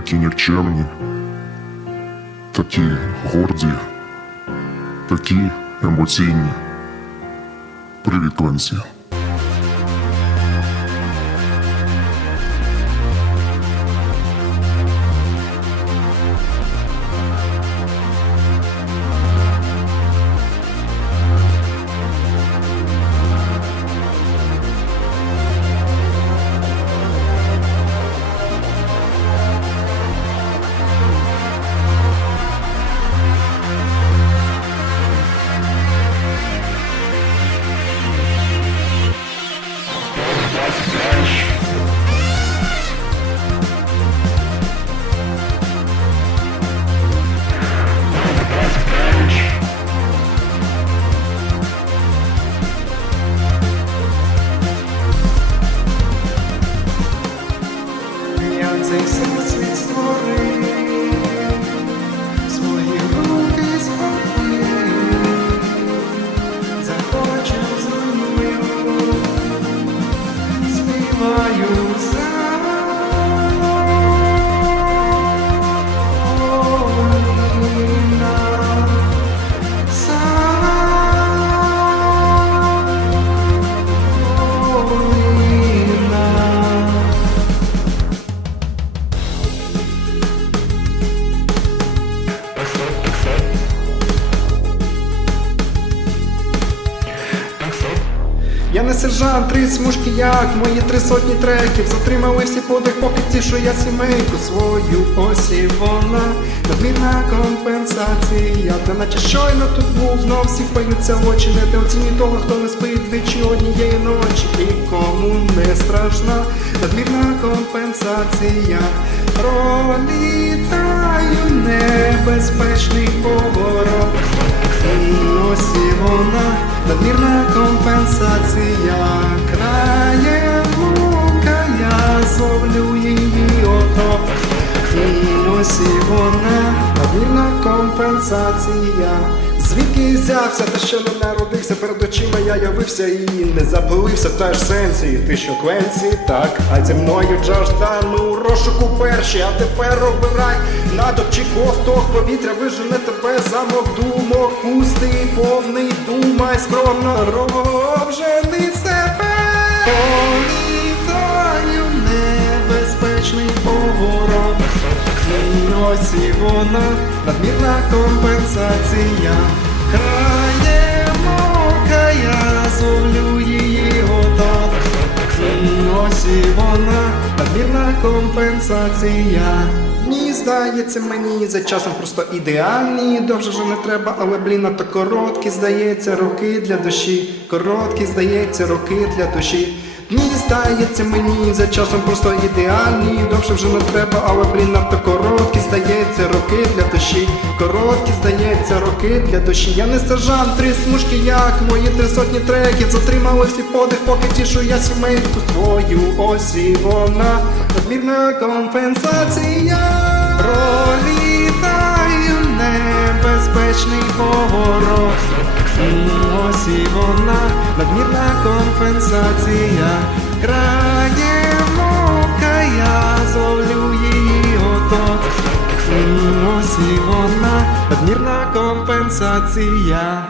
такі нікчемні, такі горді, такі емоційні. Привіт, Кленсі. Цей всесвіт створив, свої руки схопив, захочу зрою, співаю за Я не сержант, три смужки як, мої три сотні треків. Затримали всі подих, поки ті, що я сімейку свою осі вона. Надмірна компенсація, та наче щойно тут був, знов всі паються в очі, не оціні того, хто не спить двічі однієї ночі. І кому не страшна надмірна компенсація. Пролітаю небезпечний поворот вона компенсація. Звідки взявся, та що не народився? Перед очима я явився і не запилився теж сенсі Ти що Квенсі, так, а зі мною Джордан Ми у розшуку перші, а тепер обирай Надок чи ковток повітря вижене тебе замок думок Пустий, повний, думай скромно Ровжени себе І ось і вона надмірна компенсація. Краєм ока я зловлю її І ось вона надмірна компенсація. Ні, здається мені за часом просто ідеальні Довше вже не треба, але блін, надто короткі Здається, роки для душі. Короткі, здається, роки для душі Дні здається мені за часом просто ідеальні Довше вже не треба, але блін надто короткі Здається, роки для душі. Короткі, здається, роки для душі. Я не сержант, три смужки, як мої три сотні треків. Затримали всі подих, поки тішу я сімейку свою. Ось і вона. Надмірна компенсація. Пролітаю небезпечний поворот. І Ось і вона надмірна компенсація. Краємо кая зловлю її отот І Ось і вона надмірна компенсація